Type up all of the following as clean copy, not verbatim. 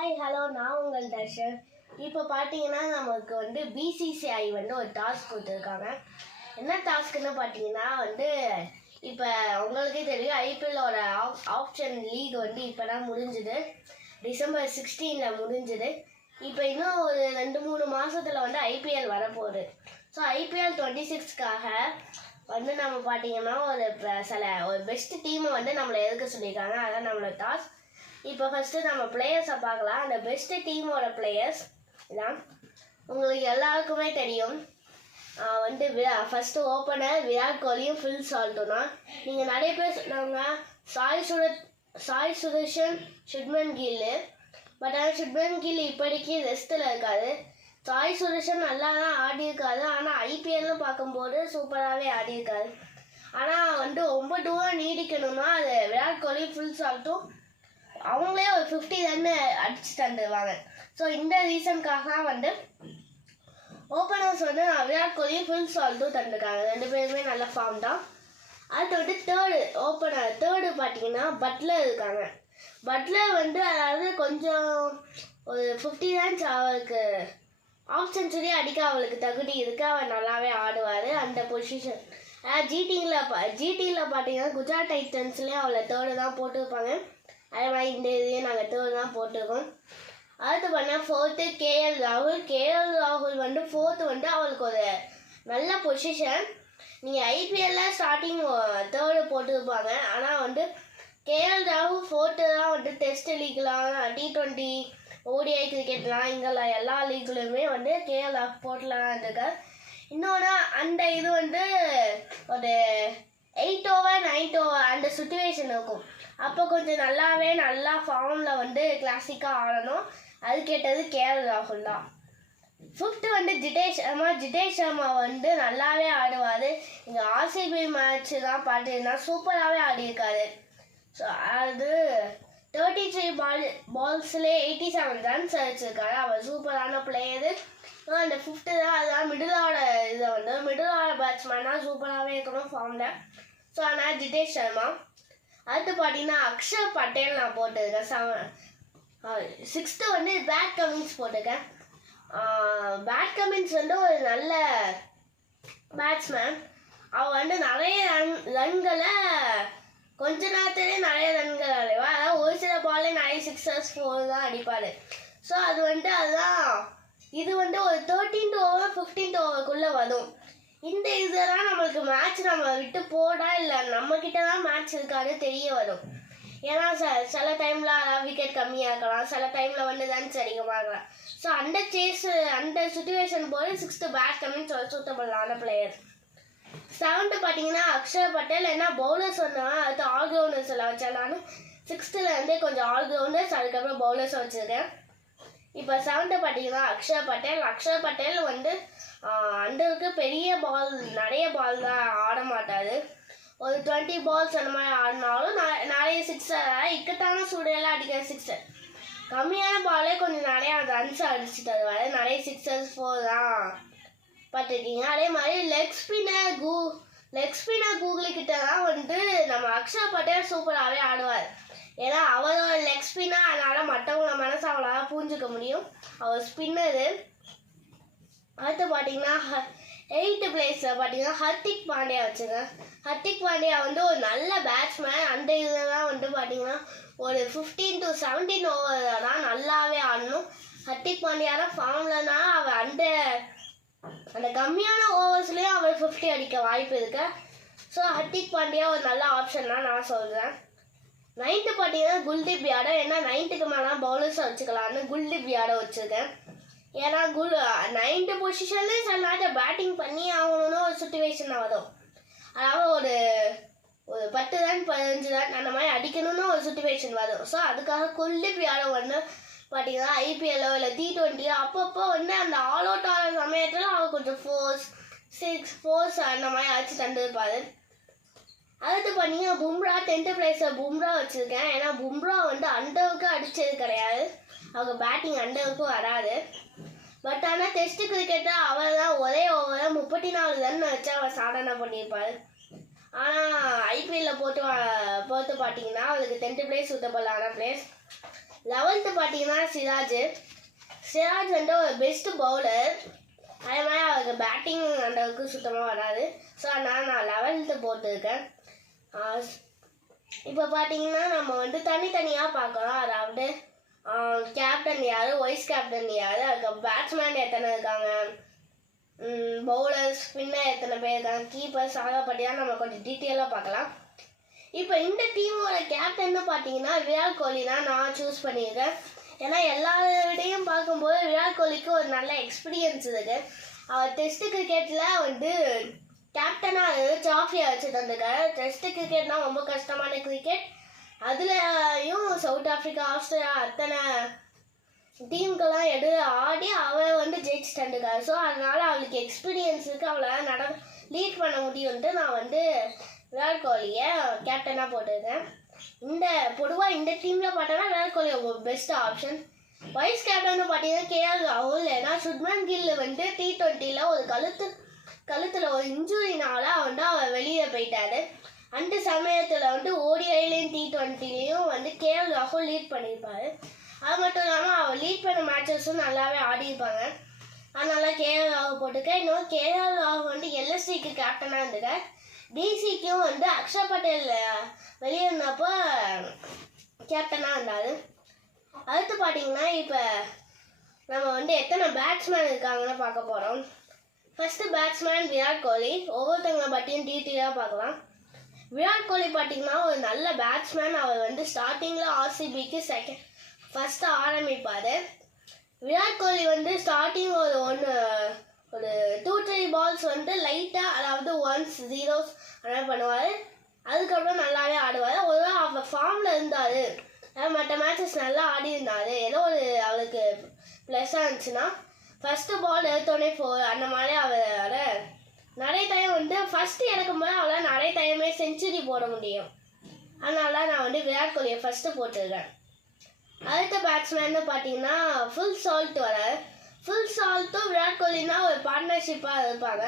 Hi hello நான் உங்கள் தர்ஷன். இப்போ பார்த்தீங்கன்னா நமக்கு பிசிசிஐ ஒரு டாஸ்க் கொடுத்துருக்காங்க. என்ன டாஸ்க்குன்னு பார்த்தீங்கன்னா இப்போ உங்களுக்கே தெரியும் ஐபிஎல்லோட ஆப்ஷன் லீக் இப்போ தான் முடிஞ்சுது. டிசம்பர் 16 முடிஞ்சுது. இப்போ இன்னும் ஒரு 2-3 மாதத்தில் ஐபிஎல் வரப்போகுது. ஸோ ஐபிஎல் 26க்காக நம்ம பார்த்தீங்கன்னா ஒரு பெஸ்ட் டீமை நம்மளை எதுக்க சொல்லியிருக்காங்க. அதான் நம்மளோட டாஸ்க். இப்போ ஃபஸ்ட்டு நம்ம பிளேயர்ஸை பார்க்கலாம். அந்த பெஸ்ட்டு டீமோட பிளேயர்ஸ் இதான் உங்களுக்கு எல்லாருக்குமே தெரியும். ஃபஸ்ட்டு ஓப்பனர் விராட் கோலியும் ஃபில் சால்ட்டும் தான். நீங்கள் நிறைய பேர் சொன்னாங்க சாய் சுதர்ஷன் சுப்மன் கில். பட் ஆனால் சுப்மன் கில் இப்போதைக்கு ரெஸ்ட்டில் இருக்காது. சாய் சுதர்ஷன் நல்லா தான் ஆடியிருக்காரு. ஆனால் ஐபிஎல்னு பார்க்கும்போது சூப்பராகவே ஆடியிருக்காரு. ஆனால் ரொம்ப தூரம் நீடிக்கணும்னா அது விராட் கோலி ஃபுல் சால்ட்டும் அவங்களே ஒரு 50 ரன்னு அடிச்சு தந்துடுவாங்க. ஸோ இந்த ரீசனுக்காக ஓப்பனர்ஸ் விராட் கோலி ஃபுல் சால்ட்டும் தந்துருக்காங்க. 2 பேருமே நல்ல ஃபார்ம் தான். அடுத்து தேர்டு பார்த்தீங்கன்னா பட்லர் இருக்காங்க. பட்லர் அதாவது கொஞ்சம் ஒரு 50 ரன்ஸ் அவருக்கு ஆஃப் செஞ்சுரி அடிக்க அவளுக்கு தகுதி இருக்கு. அவர் நல்லாவே ஆடுவார் அந்த பொசிஷன். ஜிடியில் பார்த்தீங்கன்னா குஜராத் டைட்டன்ஸ்லேயும் அவளை தேர்டு தான் போட்டிருப்பாங்க. அதே மாதிரி இந்த இதையும் நாங்கள் தேர்டு தான் போட்டிருக்கோம். அடுத்து பார்த்தீங்கன்னா ஃபோர்த்து கேஎல் ராகுல் ஃபோர்த்து அவளுக்கு ஒரு நல்ல பொசிஷன். நீங்கள் ஐபிஎல்லில் ஸ்டார்டிங் தேர்டு போட்டிருப்பாங்க. ஆனால் கேஎல் ராகுல் ஃபோர்த்து தான் டெஸ்ட் லீக்லாம் T20 ODI கிரிக்கெட்லாம் இங்கெல்லாம் எல்லா லீக்லையுமே கேஎல் ராகுல் போட்டலாம் இருக்கார். இன்னொன்று அந்த இது ஒரு 8 ஓவர் 9 ஓவர் அந்த சுச்சுவேஷன் இருக்கும். அப்போ கொஞ்சம் நல்லா ஃபார்மில் கிளாசிக்காக ஆடணும். அது கேட்டது கேஎல் ராகுல் தான். ஃபிஃப்த்து ஜிதேஷ் சர்மா நல்லாவே ஆடுவார். இங்கே ஆர்சிபி மேட்ச்சு தான் பார்த்தீங்கன்னா சூப்பராகவே ஆடியிருக்காரு. ஸோ அது 33 பால்ஸ்லேயே 87 ரன்ஸ் அடிச்சிருக்காரு. அவர் சூப்பரான பிளேயரு. அந்த ஃபிஃப்த்து தான் அதுதான் மிடிலோட மிடிலோட பேட்ஸ்மேனாக சூப்பராகவே இருக்கணும் ஃபார்மில். ஸோ ஆனால் ஜிதேஷ் சர்மா. அடுத்து பார்த்தீங்கன்னா அக்ஷர் பட்டேல் நான் போட்டிருக்கேன். 6த்து பேட் கமின்ஸ் போட்டிருக்கேன். பேட் கமின்ஸ் ஒரு நல்ல பேட்ஸ்மேன். அவர் நிறைய ரன்களை கொஞ்ச நேரத்திலே நிறைய ரன்கள் அடைவார். அதாவது ஒரு சில பாலே நிறைய 6 4 தான் அடிப்பார். ஸோ அது அதுதான் இது ஒரு 13th ஓவர் 15th ஓவருக்குள்ளே வரும். இந்த இதெல்லாம் நம்மளுக்கு மேட்ச் நம்ம விட்டு போடா இல்லை நம்மக்கிட்ட தான் மேட்ச் இருக்காது தெரிய வரும். ஏன்னா சில டைமில் அதாவது விக்கெட் கம்மியாக இருக்கலாம், சில டைமில் ரன்ஸ் அதிகமாக இருக்கலாம். ஸோ அந்த சுச்சுவேஷன் போது 6th பேட் கமின்ஸ் ஒரு சூட்டபிளான பிளேயர். 7th பார்த்தீங்கன்னா அக்ஷர் பட்டேல். என்ன பவுலர்ஸ் அடுத்து ஆல்ரவுண்டர்ஸ் எல்லாம் வச்சாலும் 6th கொஞ்சம் ஆல்ரவுண்டர்ஸ் அதுக்கப்புறம் பவுலர்ஸ் வச்சுருக்கேன். இப்போ 7th பார்த்தீங்கன்னா அக்ஷர் பட்டேல் அண்டருக்கு பெரிய பால் நிறைய பால் தான் ஆட மாட்டார். ஒரு 20 பால்ஸ் அந்த மாதிரி ஆடினாலும் நிறைய 6 இக்கட்டான சூழலாம் அடிக்கிற 6 கம்மியான பாலே கொஞ்சம் நிறையா ரன்ஸ் அடிச்சு தருவார். நிறைய 6 4 தான் பார்த்துருக்கீங்க. அதே மாதிரி லெக் ஸ்பின்னர் கூகுள்கிட்ட தான் நம்ம அக்ஷர் பட்டேல் சூப்பராகவே ஆடுவார். ஏன்னா அவரோட லெக் ஸ்பின்னர், அதனால் மற்றவங்கள மனசு அவளால் புரிஞ்சுக்க முடியும். அவர் ஸ்பின்னரு. அடுத்து பார்த்தீங்கன்னா 8th பிளேஸில் பார்த்தீங்கன்னா ஹர்திக் பாண்டியா வச்சுங்க. ஹர்திக் பாண்டியா ஒரு நல்ல பேட்ஸ்மேன். அந்த இதெல்லாம் பார்த்தீங்கன்னா ஒரு 15 to 17 ஓவர் தான் நல்லாவே ஆடணும். ஹர்திக் பாண்டியா தான் ஃபார்ம்லனா அவர் அந்த கம்மியான ஓவர்ஸ்லேயும் அவர் 50 அடிக்க வாய்ப்பு இருக்கு. ஸோ ஹர்திக் பாண்டியா ஒரு நல்ல ஆப்ஷன் தான் நான் சொல்கிறேன். 9th பார்த்தீங்கன்னா குல்தீப் யாதவ். ஏன்னா 9th மேலே பவுலர்ஸை வச்சுக்கலான்னு குல்தீப் யாதவ் வச்சுருக்கேன். ஏன்னா 9th பொசிஷன்லேயும் சில நேரத்தை பேட்டிங் பண்ணி ஆகணும்னு ஒரு சுச்சுவேஷன் வரும். அதாவது ஒரு 10 ரன் 15 ரன் அந்த மாதிரி அடிக்கணும்னு ஒரு சுச்சுவேஷன் வரும். ஸோ அதுக்காக குல்தீப் யாதவ் பார்த்தீங்கன்னா ஐபிஎல்லோ இல்லை T20 அப்பப்போ அந்த ஆல் அவுட் ஆகிற சமயத்தில் அவர் கொஞ்சம் 4 6 4 அந்த மாதிரி அடிச்சு தந்துருப்பார். அடுத்து பார்த்தீங்கன்னா பும்ரா 10th பிளேஸில் பும்ரா வச்சுருக்கேன். ஏன்னா பும்ரா அண்டருக்கு அடித்தது கிடையாது. அவங்க பேட்டிங் அண்டருக்கும் வராது. பட் ஆனால் டெஸ்ட் கிரிக்கெட்டில் அவர் தான் ஒரே ஓவரில் 34 ரன் வச்சு அவர் சாதனை பண்ணியிருப்பார். ஆனால் ஐபிஎல்லில் போட்டு பார்த்தீங்கன்னா அவருக்கு 10th பிளேஸ் சூட்டபிளான பிளேஸ். 11th பார்த்தீங்கன்னா சிராஜ் வந்து ஒரு பெஸ்ட் பவுலர். அதே மாதிரி அவருக்கு பேட்டிங் அந்தளவுக்கு சுத்தமாக வராது. ஸோ அதனால் நான் 11th போட்டிருக்கேன். இப்போ பார்த்தீங்கன்னா நம்ம வந்து தனித்தனியாக பார்க்கலாம். அதாவது கேப்டன் யார், வைஸ் கேப்டன் யார், அதுக்கு பேட்ஸ்மேன் எத்தனை இருக்காங்க, பவுலர்ஸ் ஸ்பின்னர் எத்தனை பேர் இருக்காங்க, கீப்பர்ஸ் அதை பற்றி தான் நம்ம கொஞ்சம் டீட்டெயிலாக பார்க்கலாம். இப்போ இந்த டீமோட கேப்டன்னு பார்த்தீங்கன்னா விராட் கோலி தான் நான் சூஸ் பண்ணியிருக்கேன். ஏன்னா எல்லாரோடையும் பார்க்கும்போது விராட் கோலிக்கு ஒரு நல்ல எக்ஸ்பீரியன்ஸ் இருக்குது. அவர் டெஸ்ட் கிரிக்கெட்டில் வந்து கேப்டனாக ட்ராஃபியை வச்சு தந்துருக்காரு. டெஸ்ட் கிரிக்கெட்னால் ரொம்ப கஷ்டமான கிரிக்கெட். அதுலேயும் சவுத் ஆஃப்ரிக்கா, ஆஸ்திரேலியா அத்தனை டீமுக்கெல்லாம் ஆடி அவர் வந்து ஜெயிச்சு தந்துருக்காரு. ஸோ அதனால் அவளுக்கு எக்ஸ்பீரியன்ஸ் இருக்குது, அவளால் லீட் பண்ண முடியும்ன்ட்டு நான் வந்து விராட் கோலியை கேப்டனாக போட்டிருக்கேன். பொதுவாக இந்த டீமில் பார்த்தோன்னா Virat Kohli best option. Vice captain பார்த்தீங்கன்னா கேஎல் ராகுல். ஏன்னா சுப்மன் கில் வந்து T20 ஒரு கழுத்தில் ஒரு இன்ஜுரினால வந்து அவர் வெளியே போயிட்டாரு. அந்த சமயத்தில் வந்து ODIலையும் T20லையும் வந்து கேஎல் ராகுல் லீட் பண்ணியிருப்பாரு. அது மட்டும் இல்லாமல் அவர் லீட் பண்ண மேட்சஸும் நல்லாவே ஆடியிருப்பாங்க. அதனால கேஎல் ராகுல் போட்டிருக்கேன். இன்னும் கேஎல் ராகுல் வந்து LSCக்கு கேப்டனாக இருந்திருக்கார். DCக்கும் வந்து அக்ஷர் பட்டேல் வெளியே இருந்தப்போ கேப்டனாக இருந்தார். அடுத்து பார்த்தீங்கன்னா இப்போ நம்ம வந்து எத்தனை பேட்ஸ்மேன் இருக்காங்கன்னு பார்க்க போகிறோம். First batsman Virat Kohli. ஒவ்வொருத்தவங்களை பற்றியும் டீட்டெயிலாக பார்க்கலாம். விராட் கோலி பார்த்தீங்கன்னா ஒரு நல்ல பேட்ஸ்மேன். அவர் வந்து ஸ்டார்டிங்கில் RCBக்கு ஃபஸ்ட்டு ஆரம்பிப்பார். விராட் கோலி வந்து ஸ்டார்டிங் ஒரு 2-3 பால்ஸ் வந்து லைட்டாக, அதாவது 1s 0s அதெல்லாம் பண்ணுவார். அதுக்கப்புறம் நல்லாவே ஆடுவார். ஒரு அவர் ஃபார்மில் இருந்தார், மற்ற மேட்சஸ் நல்லா ஆடி இருந்தார், ஏதோ அவளுக்கு ப்ளஸ்ஸாக இருந்துச்சுன்னா ஃபஸ்ட்டு பால் எடுத்தோடனே 4 அந்த மாதிரி அவரால் நிறைய டைம் வந்து ஃபஸ்ட்டு இறக்கும்போது அவளால் நிறைய டைமே செஞ்சுரி போட முடியும். அதனால நான் வந்து விராட் கோலியை ஃபஸ்ட்டு போட்டுருக்கேன். அடுத்த பேட்ஸ்மேன்னு பார்த்தீங்கன்னா ஃபுல் சால்ட் வரார். ஃபுல் சால்ட்டும் விராட் கோலினா ஒரு பார்ட்னர்ஷிப்பாக இருப்பாங்க.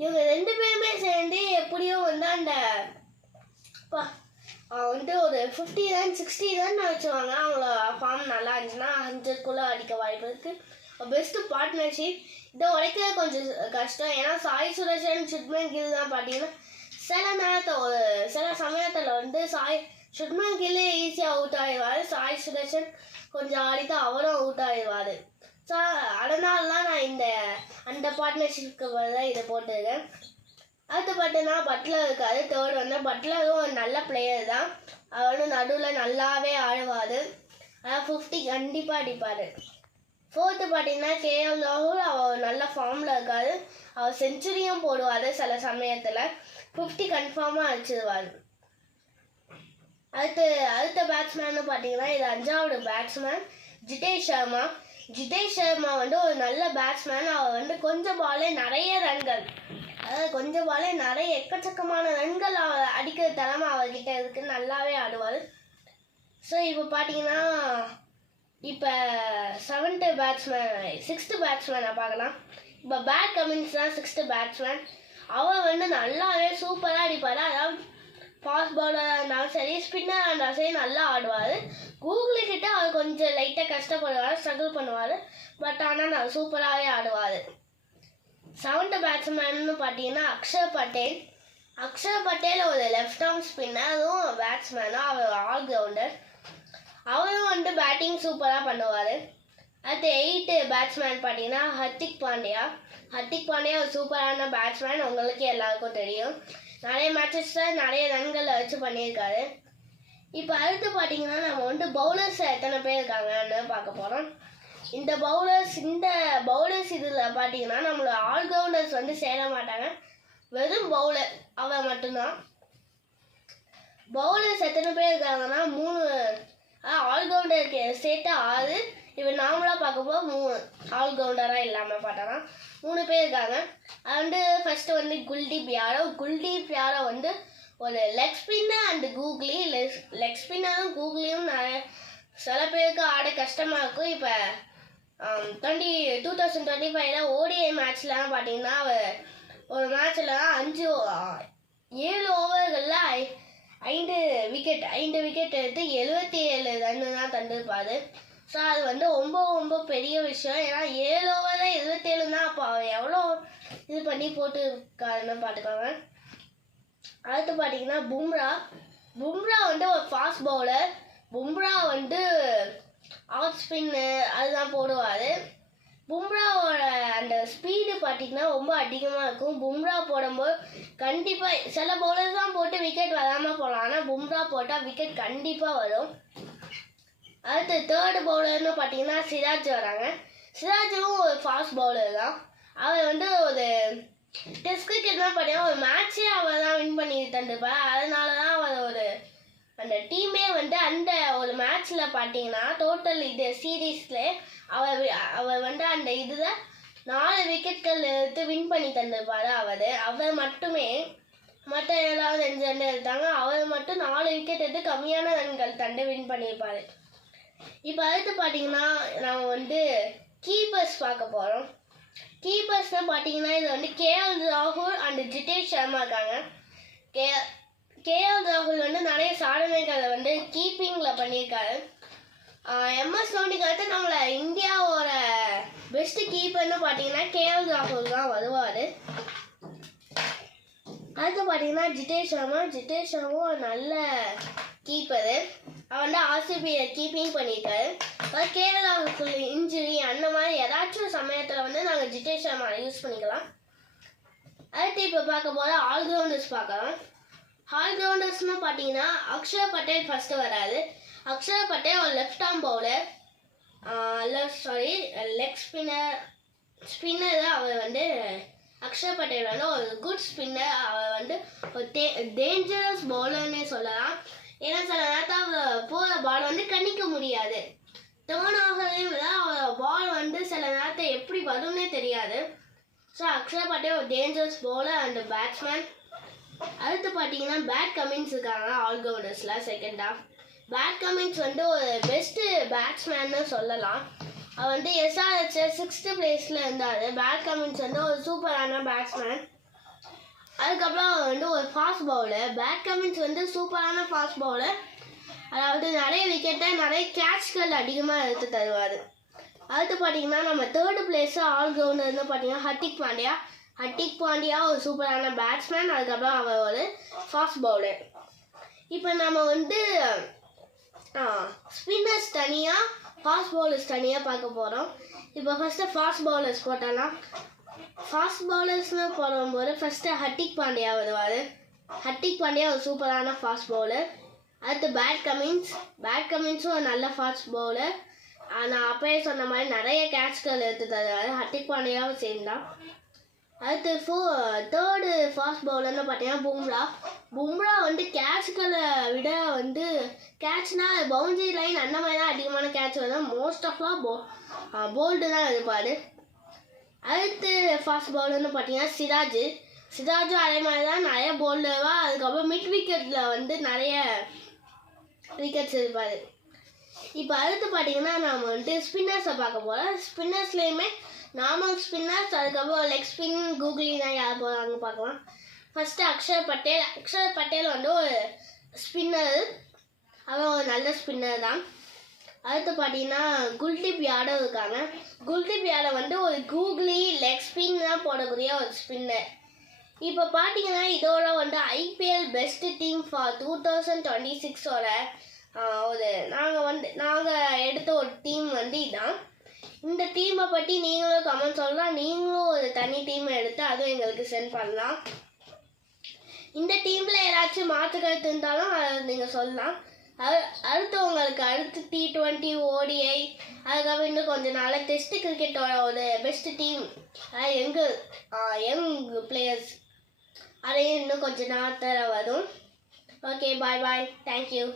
இவங்க 2 பேருமே சேர்ந்து எப்படியும் வந்து வந்து ஒரு 50 ரன் 60 ரன் வச்சுருவாங்க. அவங்களோட ஃபார்ம் நல்லா இருந்துச்சுன்னா 100க்குள்ளே அடிக்க வாய்ப்பு இருக்குது. Best partnership. இதை உடைக்கிறது கொஞ்சம் கஷ்டம். ஏன்னா சாய் சுதர்ஷன், சுப்மன் கில் தான் பார்த்தீங்கன்னா சில சமயத்தில் வந்து சுப்மன் கில் ஈஸியாக அவுட் ஆகிடுவார். சாய் சுதர்ஷன் கொஞ்சம் ஆடித்தான் அவரும் அவுட் ஆகிடுவார். ஸோ அதனால தான் நான் அந்த பார்ட்னர்ஷிப்க்கு தான் இதை போட்டிருக்கேன். அடுத்து பார்த்தீங்கன்னா பட்லர் இருக்காரு. தேர்ட் வந்து பட்லரும் ஒரு நல்ல பிளேயர் தான். அவரும் நடுவில் நல்லாவே ஆடுவார். அதாவது 50 கண்டிப்பாக அடிப்பார். ஃபோர்த்து பார்த்தீங்கன்னா கேஎல் ராகுல். அவர் நல்ல ஃபார்மில் இருக்கார். அவர் செஞ்சுரியும் போடுவார். சில சமயத்தில் 50 கன்ஃபார்மாக அடிச்சிடுவார். அடுத்த பேட்ஸ்மேன்னு பார்த்தீங்கன்னா இது 5வது பேட்ஸ்மேன் ஜிதேஷ் சர்மா வந்து ஒரு நல்ல பேட்ஸ்மேன். அவர் வந்து கொஞ்சம் பாலே நிறைய ரன்கள், அதாவது கொஞ்சம் பாலே நிறைய எக்கச்சக்கமான ரன்கள் அவர் அடிக்கிற தலைமை அவர்கிட்ட இருக்கு. நல்லாவே ஆடுவார். ஸோ இப்போ பார்த்தீங்கன்னா இப்போ 6th பேட்ஸ்மேனை பார்க்கலாம். இப்போ பேட் கமின்ஸ் தான் 6th பேட்ஸ்மேன். அவர் வந்து நல்லாவே சூப்பராக அடிப்பார். அதாவது ஃபாஸ்ட் பவுலராக இருந்தாலும் சரி, ஸ்பின்னராக இருந்தாலும் சரி நல்லா ஆடுவார். கூகுளி கிட்ட அவர் கொஞ்சம் லைட்டாக கஷ்டப்படுவார், ஸ்ட்ரகிள் பண்ணுவார். பட் ஆனால் நான் சூப்பராகவே ஆடுவார். 7th பேட்ஸ்மேன்னு பார்த்தீங்கன்னா அக்ஷர் பட்டேல் ஒரு லெஃப்ட் ஆர்ம் ஸ்பின்னரும் பேட்ஸ்மேனும். அவர் ஆல்ரவுண்டர். அவரும் வந்து பேட்டிங் சூப்பராக பண்ணுவார். அடுத்து 8th பேட்ஸ்மேன் பார்த்தீங்கன்னா ஹர்திக் பாண்டியா ஒரு சூப்பரான பேட்ஸ்மேன். உங்களுக்கு எல்லாருக்கும் தெரியும், நிறைய மேட்சஸில் நிறைய ரன்களை வச்சு பண்ணியிருக்காரு. இப்போ அடுத்து பார்த்தீங்கன்னா நம்ம வந்து பவுலர்ஸ் எத்தனை பேர் இருக்காங்கன்னு பார்க்க போகிறோம். இந்த பவுலர்ஸ் இதில் பார்த்தீங்கன்னா நம்மளோட ஆல்ரவுண்டர்ஸ் வந்து சேர மாட்டாங்க. வெறும் பவுலர் அவர் மட்டும்தான். பவுலர்ஸ் எத்தனை பேர் இருக்காங்கன்னா 3 ஆல்ரவுண்டருக்கு சேர்த்து 6. இப்போ நார்மலாக பார்க்கும்போது 3 ஆல்ரவுண்டராக இல்லாமல் பார்த்தோன்னா 3 பேர் இருக்காங்க. அது வந்து ஃபஸ்ட்டு வந்து குல்தீப் யாதவ் வந்து ஒரு leg spinner and googly. Leg ஸ்பின்னரும் கூகுளியும் சில பேருக்கு ஆட கஷ்டமாக இருக்கும். இப்போ 2025 ODI மேட்ச்லாம் பார்த்தீங்கன்னா அவர் ஒரு மேட்ச்சில் 7 ஓவர்களில் 5 விக்கெட் எடுத்து 77 ரன் தான் தந்திருப்பாரு. ஸோ அது வந்து ரொம்ப ரொம்ப பெரிய விஷயம். ஏன்னா 7 ஓவரில் 77 அப்போ அவர் எவ்வளோ இது பண்ணி போட்டுருக்காருன்னு பார்த்துக்கோங்க. அடுத்து பார்த்தீங்கன்னா பும்ரா வந்து ஒரு ஃபாஸ்ட் பவுலர். பும்ரா வந்து ஆஃப் ஸ்பின்னு அதுதான் போடுவார். பும்ராவோட அந்த ஸ்பீடு பார்த்தீங்கன்னா ரொம்ப அதிகமாக இருக்கும். பும்ரா போடும்போது கண்டிப்பாக சில பவுலர்ஸ் தான் போட்டு விக்கெட் வராமல் போகலாம். ஆனால் பும்ரா போட்டால் விக்கெட் கண்டிப்பாக வரும். அடுத்து தேர்டு பவுலர்னு பார்த்தீங்கன்னா சிராஜ் வராங்க. சிராஜும் ஒரு ஃபாஸ்ட் பவுலர் தான். அவர் வந்து ஒரு டெஸ்ட் கிரிக்கெட்லாம் பார்த்தீங்கன்னா ஒரு மேட்சே அவர் தான் வின் பண்ணி தந்துருப்பார். அதனால தான் அவர் அந்த டீமே வந்து அந்த ஒரு மேட்ச்சில் பார்த்தீங்கன்னா டோட்டல் இது சீரீஸில் அவர் வந்து அந்த இதில் 4 விக்கெட்கள் எடுத்து வின் பண்ணி தந்திருப்பார். அவர் மட்டுமே மற்ற எல்லாரும் 2 ரன் எடுத்தாங்க. அவர் மட்டும் 4 விக்கெட் எடுத்து கம்மியான ரன்கள் தந்து வின் பண்ணியிருப்பார். இப்போ அடுத்து பார்த்தீங்கன்னா நம்ம வந்து கீப்பர்ஸ் பார்க்க போகிறோம். கீப்பர்ஸ்னால் பார்த்தீங்கன்னா இது வந்து KL ராகுல் அண்ட் ஜிதேஷ் சர்மா இருக்காங்க. KL ராகுல் வந்து நிறைய சாதனைகளை வந்து கீப்பிங்கில் பண்ணியிருக்காரு. MS தோனிக்கு அடுத்து நம்மளை இந்தியாவோட பெஸ்ட் கீப்பர்னு பார்த்தீங்கன்னா KL ராகுல் தான் வருவார். அடுத்து பார்த்தீங்கன்னா ஜிதேஷ் சர்மா ஒரு நல்ல கீப்பரு. அவர் வந்து RCBயை கீப்பிங் பண்ணியிருக்காரு. KL ராகுல் இன்ஜுரி அந்த மாதிரி ஏதாச்சும் சமயத்தில் வந்து நாங்கள் ஜிதேஷ் சர்மா யூஸ் பண்ணிக்கலாம். அடுத்து இப்போ பார்க்க போது ஆல்ரவுண்டர்ஸ் பார்க்கலாம். ஆல்ரவுண்டர்ஸ்னு பார்த்தீங்கன்னா அக்ஷர் பட்டேல் ஃபஸ்ட்டு வராது. அக்ஷர் பட்டேல் ஒரு left arm bowler, leg spinner. அவர் வந்து அக்ஷர் பட்டேல் வந்து ஒரு குட் ஸ்பின்னர். அவர் வந்து ஒரு டேஞ்சரஸ் பவுலர்னே சொல்லலாம். ஏன்னா சில நேரத்தில் அவர் போகிற பால் வந்து கணிக்க முடியாது. டேர்ன் ஆகிறதையும் விட அவர் பால் வந்து சில நேரத்தை எப்படி வரும்னே தெரியாது. ஸோ அக்ஷர் பட்டேல் ஒரு டேஞ்சரஸ் பவுலர் அண்ட் பேட்ஸ்மேன். அடுத்து பார்த்தீங்கன்னா பேட் கமின்ஸ் இருக்காங்க ஆல்ரவுண்டர்ஸில் செகண்ட் ஆஃப். பேட் கமின்ஸ் வந்து ஒரு பெஸ்ட்டு பேட்ஸ்மேன்னு சொல்லலாம். அவர் வந்து SRH 6th பிளேஸில் இருந்தார். பேட் கமின்ஸ் வந்து ஒரு சூப்பரான பேட்ஸ்மேன். அதுக்கப்புறம் அவர் வந்து ஒரு ஃபாஸ்ட் பவுலர். பேட் கமின்ஸ் வந்து சூப்பரான ஃபாஸ்ட் பவுலர். அதாவது நிறைய விக்கெட்டை நிறைய கேட்ச்கள் அதிகமாக எடுத்து தருவார். அடுத்து பார்த்தீங்கன்னா நம்ம தேர்டு பிளேஸு ஆல்ரவுண்டர்னு பார்த்தீங்கன்னா ஹர்திக் பாண்டியா ஒரு சூப்பரான பேட்ஸ்மேன். அதுக்கப்புறம் அவர் ஒரு ஃபாஸ்ட் பவுலர். இப்போ நம்ம வந்து ஸ்பின்னர்ஸ் தனியாக ஃபாஸ்ட் பவுலர்ஸ் தனியாக பார்க்க போகிறோம். இப்போ ஃபஸ்ட்டு ஃபாஸ்ட் பவுலர்ஸ் போட்டலாம். ஃபாஸ்ட் பவுலர்ஸ்னு போடும்போது ஃபஸ்ட்டு ஹர்திக் பாண்டியா வருவார். ஹர்திக் பாண்டியா ஒரு சூப்பரான ஃபாஸ்ட் பவுலர். அடுத்து பேட் கமின்ஸும் ஒரு நல்ல ஃபாஸ்ட் பவுலர். நான் அப்பயே சொன்ன மாதிரி நிறைய கேட்ச்கள் எடுத்து தருவார். ஹர்திக் பாண்டியாவும் சேர்ந்தான். அடுத்து தேர்டு ஃபாஸ்ட் பவுலர்னு பார்த்தீங்கன்னா பும்ரா வந்து கேட்ச்களை விட வந்து கேட்ச்னால் பவுண்டரி லைன் அந்த மாதிரி தான் அதிகமான கேட்ச் வரும். மோஸ்ட் ஆஃப்லாம் போல்டு தான் இருப்பார். அடுத்து ஃபாஸ்ட் பவுலர்னு பார்த்தீங்கன்னா சிராஜும் அதே மாதிரி தான் நிறைய போல்டர்வா. அதுக்கப்புறம் மிட் விக்கெட்டில் வந்து நிறைய விக்கெட்ஸ் இருப்பார். இப்போ அடுத்து பார்த்தீங்கன்னா நம்ம வந்து ஸ்பின்னர்ஸை பார்க்க போகிறோம். ஸ்பின்னர்ஸ்லேயுமே நார்மல் ஸ்பின்னர்ஸ், அதுக்கப்புறம் லெக் ஸ்பின், கூகுளினா யார் போகிறாங்க பார்க்கலாம். ஃபஸ்ட்டு அக்ஷர் பட்டேல் வந்து ஒரு ஸ்பின்னர். அவன் ஒரு நல்ல ஸ்பின்னர் தான். அடுத்து பார்த்தீங்கன்னா குல்தீப் யாதவ் இருக்காங்க. குல்தீப் யாதவ் வந்து ஒரு கூகுளி லெக் ஸ்பின் தான் போடக்கூடிய ஒரு ஸ்பின்னர். இப்போ பார்த்தீங்கன்னா இதோட வந்து IPL பெஸ்ட் டீம் ஃபார் 2026ஓட நாங்கள் எடுத்த ஒரு டீம் வந்து இதுதான். இந்த டீமை பற்றி நீங்களும் கமெண்ட் சொல்லலாம். நீங்களும் ஒரு தனி டீமை எடுத்து அதுவும் எங்களுக்கு சென்ட் பண்ணலாம். இந்த டீமில் ஏதாச்சும் மாற்று கருத்து இருந்தாலும் அதை நீங்கள் சொல்லலாம். அடுத்து T20 ODI அதுக்கப்புறம் இன்னும் கொஞ்சம் நாள் டெஸ்ட் கிரிக்கெட்டோட ஒரு பெஸ்ட் டீம் யங் பிளேயர்ஸ் அதையும் இன்னும் கொஞ்சம் நாள் வரும். ஓகே, பாய், தேங்க்யூ.